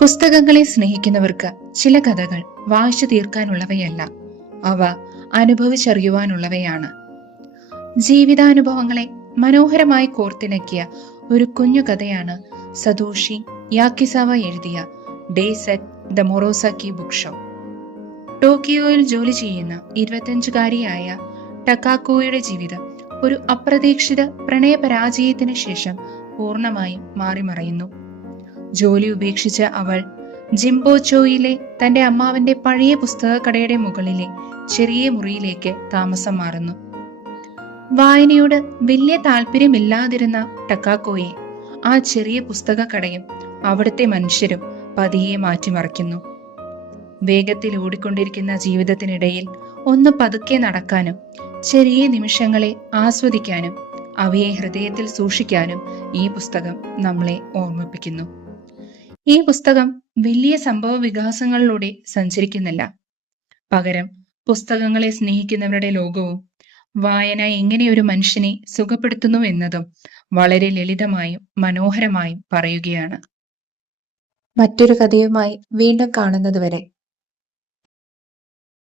പുസ്തകങ്ങളെ സ്നേഹിക്കുന്നവർക്ക് ചില കഥകൾ വായിച്ചു തീർക്കാനുള്ളവയല്ല, അവ അനുഭവിച്ചറിയുവാനുള്ളവയാണ്. ജീവിതാനുഭവങ്ങളെ മനോഹരമായി കോർത്തിണക്കിയ ഒരു കുഞ്ഞു കഥയാണ് സതോഷി യാക്കിസാവ എഴുതിയ days at the Morisaki bookshop. ടോക്കിയോയിൽ ജോലി ചെയ്യുന്ന 25-കാരിയായ ടക്കാക്കോയുടെ ജീവിതം ഒരു അപ്രതീക്ഷിത പ്രണയപരാജയത്തിന് ശേഷം പൂർണ്ണമായും മാറിമറയുന്നു. ജോലി ഉപേക്ഷിച്ച അവൾ ജിംബോച്ചോയിലെ തന്റെ അമ്മാവന്റെ പഴയ പുസ്തകക്കടയുടെ മുകളിലെ ചെറിയ മുറിയിലേക്ക് താമസം മാറുന്നു. വായനയോട് വലിയ താല്പര്യമില്ലാതിരുന്ന ടക്കാക്കോയെ ആ ചെറിയ പുസ്തകക്കടയും അവിടുത്തെ മനുഷ്യരും പതിയെ മാറ്റിമറിക്കുന്നു. വേഗത്തിൽ ഓടിക്കൊണ്ടിരിക്കുന്ന ജീവിതത്തിനിടയിൽ ഒന്ന് പതുക്കെ നടക്കാനും ചെറിയ നിമിഷങ്ങളെ ആസ്വദിക്കാനും അവയെ ഹൃദയത്തിൽ സൂക്ഷിക്കാനും ഈ പുസ്തകം നമ്മളെ ഓർമ്മിപ്പിക്കുന്നു. ഈ പുസ്തകം വലിയ സംഭവ വികാസങ്ങളിലൂടെ സഞ്ചരിക്കുന്നില്ല. പകരം പുസ്തകങ്ങളെ സ്നേഹിക്കുന്നവരുടെ ലോകവും വായന എങ്ങനെ ഒരു മനുഷ്യനെ സുഖപ്പെടുത്തുന്നു എന്നതും വളരെ ലളിതമായും മനോഹരമായും പറയുകയാണ്. മറ്റൊരു കഥയുമായി വീണ്ടും കാണുന്നതുവരെ